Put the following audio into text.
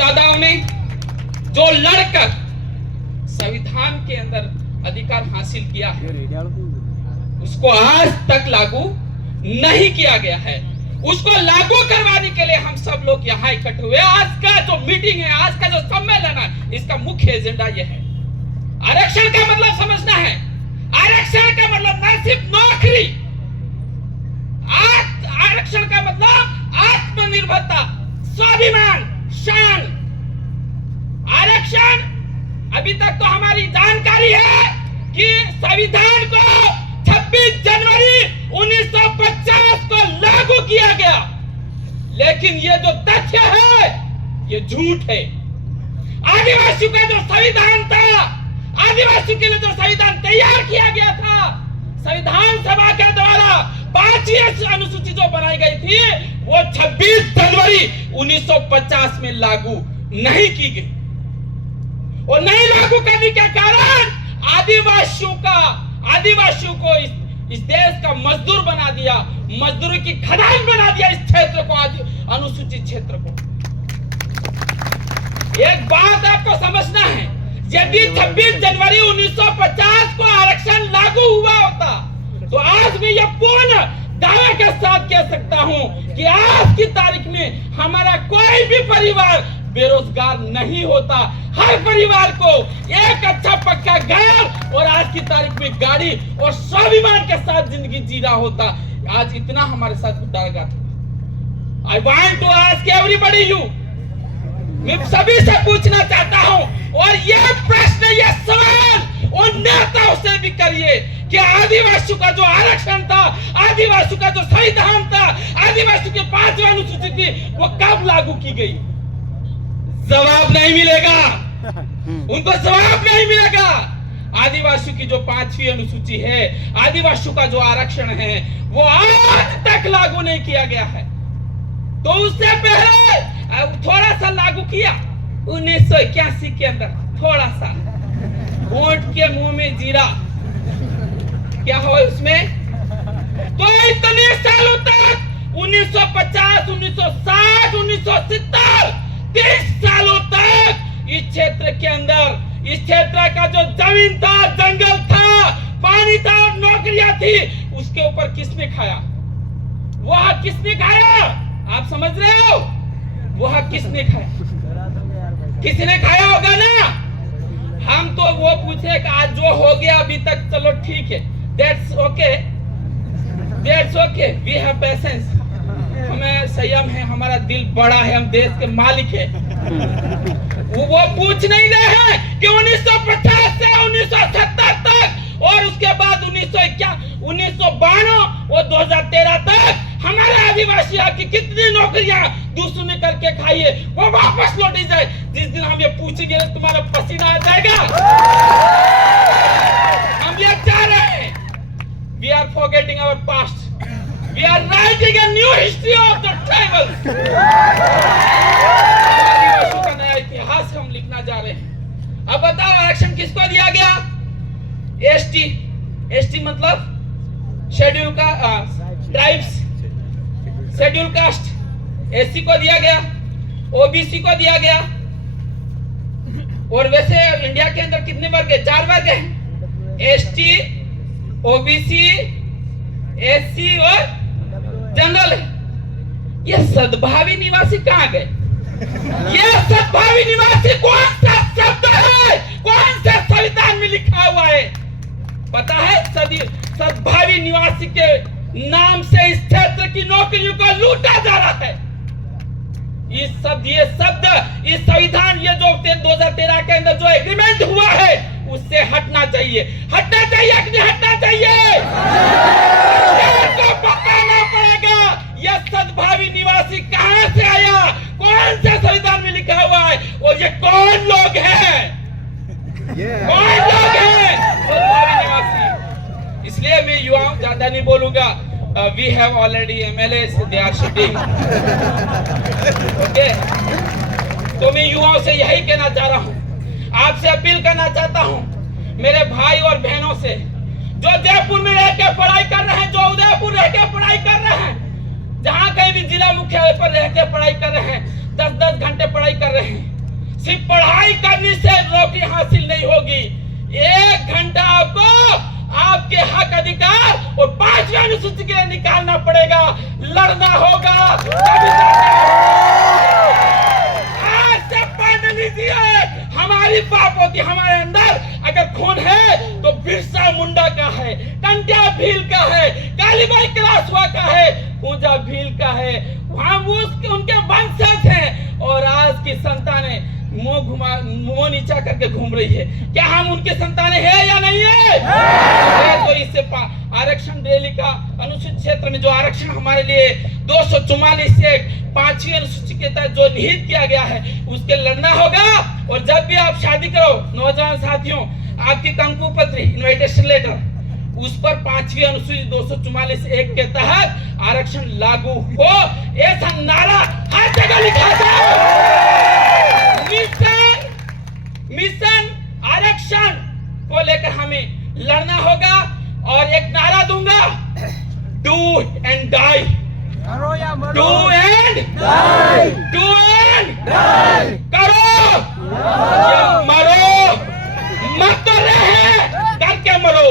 दादाओं ने जो लड़कर संविधान के अंदर अधिकार हासिल किया है उसको आज तक लागू नहीं किया गया है। उसको लागू करवाने के लिए हम सब लोग यहाँ इकट्ठे हुए। आज का जो मीटिंग है, आज का जो सम्मेलन है, इसका मुख्य एजेंडा यह है। आरक्षण का मतलब समझना है। आरक्षण का मतलब न सिर्फ नौकरी, आरक्षण का मतलब आत्मनिर्भरता, स्वाभिमान, शान। आरक्षण अभी तक तो हमारी जानकारी है कि संविधान को 26 जनवरी 1950 को लागू किया गया, लेकिन ये जो तथ्य है ये झूठ है। आदिवासियों का जो संविधान था, आदिवासियों के लिए जो संविधान तैयार किया गया था, संविधान सभा के द्वारा 5वीं अनुसूची जो बनाई गई थी वो 26 जनवरी 1950 में लागू नहीं की गई। और नहीं लागू करने के कारण आदिवासियों को इस देश का मजदूर बना दिया, मजदूरी की खदान बना दिया इस क्षेत्र को, अनुसूचित क्षेत्र को। एक बात आपको समझना है, यदि 26 जनवरी 1950 को आरक्षण लागू हुआ होता तो आज मैं यह पूर्ण दावे के साथ कह सकता हूं कि आज की तारीख में हमारा कोई भी परिवार बेरोजगार नहीं होता। हर परिवार को एक अच्छा पक्का घर और आज की तारीख में गाड़ी और स्वाभिमान के साथ जिंदगी जी रहा होता। आज इतना हमारे साथ डागा। I want to ask everybody you, मैं सभी से पूछना चाहता हूं और यह प्रश्न, यह सवाल उन नेताओं से भी करिए कि आदिवासियों का जो आरक्षण था, आदिवासियों का जो संविधान था, आदिवासियों की 5वीं अनुसूची थी, वो कब लागू की गई? जवाब नहीं मिलेगा, उनको जवाब नहीं मिलेगा। आदिवासियों की जो 5वीं अनुसूची है, आदिवासियों का जो आरक्षण है, वो आज तक लागू नहीं किया गया है। तो उससे पहले थोड़ा सा लागू किया 1981 के अंदर, थोड़ा सा वोट के मुंह में जीरा। क्या हुआ उसमें? तो इतने सालों तक 1950, 1960, 1970, 30 सालों तक इस क्षेत्र के अंदर, इस क्षेत्र का जो जमीन था, जंगल था, पानी था और नौकरियां थी, उसके ऊपर किसने खाया? वह किसने खाया? आप समझ रहे हो? वह किसने खाया? किसी ने खाया होगा ना। हम तो वो पूछे कि आज जो हो गया अभी तक, चलो ठीक है, that's okay, that's okay, we have patience, हमें संयम है, हमारा दिल बड़ा है, हम देश के मालिक है। वो पूछ नहीं रहे हैं कि 1950 से 1970 तक और उसके बाद 1992 और 2013 तक हमारे आदिवासी की कितनी नौकरियां दूसरों ने करके खाई है, वो वापस लौटी जाए। जिस दिन हम ये पूछेंगे तुम्हारा पसीना आ जाएगा। हम ये चाह रहे हैं, we are forgetting our past, we are writing a new history of the tribals। आदिवासियों का नया इतिहास हम लिखना जा रहे हैं। अब बताओ आरक्षण किसको दिया गया? एसटी मतलब शेड्यूल का ट्राइब्स, शेड्यूल कास्ट, एससी को दिया गया, ओबीसी को दिया गया। और वैसे इंडिया के अंदर कितने वर्ग है? 4 वर्ग है, एसटी, ओबीसी, एससी और जनरल है। ये सद्भावी निवासी कहाँ गए? ये सद्भावी निवासी कौन सा शब्द है? कौन सा संविधान में लिखा हुआ है? पता है? सद्भावी निवासी के नाम से इस क्षेत्र की नौकरियों को लूटा जा रहा है। ये शब्द, इस संविधान, ये जो 2013 के अंदर जो एग्रीमेंट हुआ है, उससे हटना चाहिए। हटना चाहिए कि नहीं हटना चाहिए? को बताना पड़ेगा यह सद्भावी निवासी कहां से आया, कौन से संविधान में लिखा हुआ है और ये कौन लोग हैं? कौन लोग हैं सद्भावी निवासी? इसलिए मैं युवाओं ज्यादा नहीं बोलूंगा। We have already MLAs, they are sitting. Okay? तो मैं युवाओं से यही कहना चाह रहा हूँ, आपसे अपील करना चाहता हूँ, मेरे भाई और बहनों से, जो जयपुर में रह के पढ़ाई कर रहे हैं, जो उदयपुर रह के पढ़ाई कर रहे हैं, जहाँ कहीं भी जिला मुख्यालय पर रह के पढ़ाई कर रहे हैं, 10-10 घंटे पढ़ाई कर रहे हैं, करने से नौकरी हासिल नहीं होगी। 1 घंटा आपको आपके हक अधिकार और 5वीं अनुसूची के लिए निकालना पड़ेगा, लड़ना होगा। आज से पढ़ लीजिए, हमारी पाप होती, हमारे अंदर अगर खून है तो बिरसा मुंडा का है, टंट्या भील का है, कालीबाई कलासवा का है, पूजा भील का है। हम उनके वंशज हैं और आज की संतानें मुंह नीचा करके घूम रही है। क्या हम उनके संतानें हैं या नहीं है? तो इससे आरक्षण रैली का अनुसूचित क्षेत्र में जो आरक्षण हमारे लिए 244 से 5वीं अनुसूची के तहत जो निहित किया गया है, उसके लड़ना होगा। और जब भी आप शादी करो नौजवान साथियों, आपकी कंकु पत्र इनविटेशन लेटर उस पर 5वीं अनुसूची 244(1) के तहत आरक्षण लागू हो, ऐसा नारा हर जगह लिखा जाए। मिशन आरक्षण को लेकर हमें लड़ना होगा और एक नारा दूंगा, do and die, do and die, do and die, करो या मरो, मत तो रहे करके मरो।